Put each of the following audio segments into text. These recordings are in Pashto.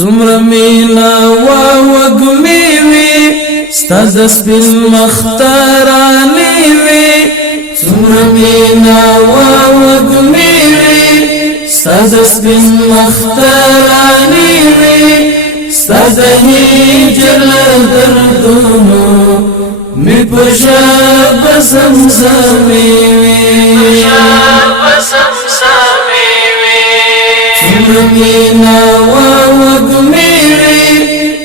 څومره مینا وګمې وي ستا د سپین مختارانې وي څومره مینا وګمې وي ستا د سپین مختارانې وي ستا د هجر دردونو می په ژبه زمزمې وي څومره مینا وګمې وي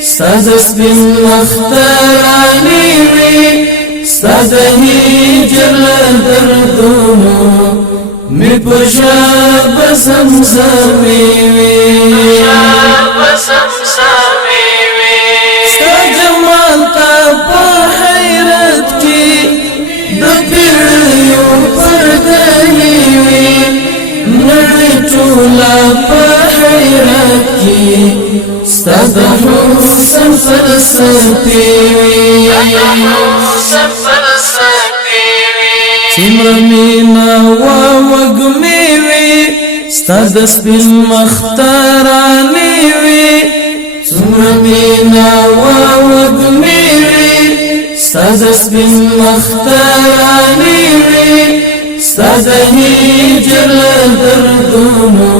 ستا د سپین مختارانې وي ستا د هجر دردونو می په ژبه زمزمې وي ستا جمال ته په حیرت کې د پیړیو پردې وي نړۍ ټوله په حیرت کې ستا د حسن فلسفې وي څومره مینا وګمې وي ستا د سپین مختارانې وي څومره مینا وګمې وي ستا د سپین مختارانې وي ستا د هجر دردونو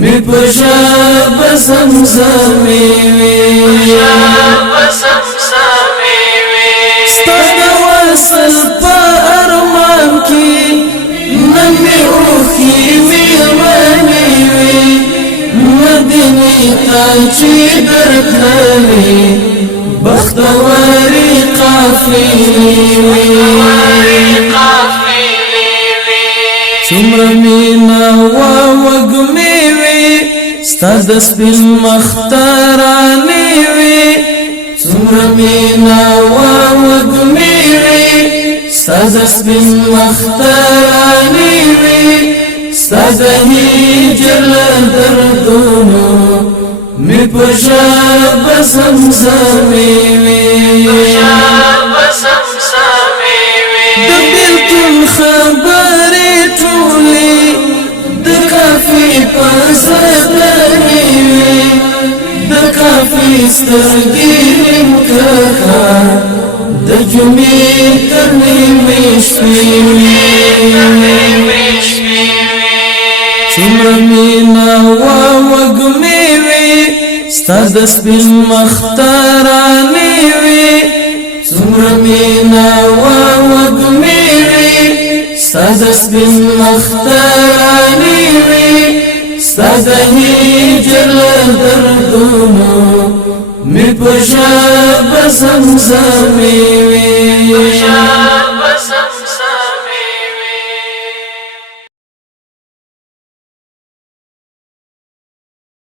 می په ژبه زمزمې وي ستا د وصل په ارمان کې نن مې اوښکې میرمنې وي مدینې ته چې درتلې بختورې قافلې وي څومره مینا وګمې وي ستا د سپین مختارانې وي څومره مینا وګمې وي ستا د سپین مختارانې وي ستا د هجر دردونو می په ژبه زمزمې وي د بېلتون خبرې ټولې د کافي په زړګي وي د کافي سترګې مککه د جمعې تر نیمې شپې وي څومره مینا وګمې وي ستا د سپین مختارانې وي څومره مینا وګمې وي ستا د سپین مختارانې وي ستا د هجر دردونو می په ژبه زمزمې وي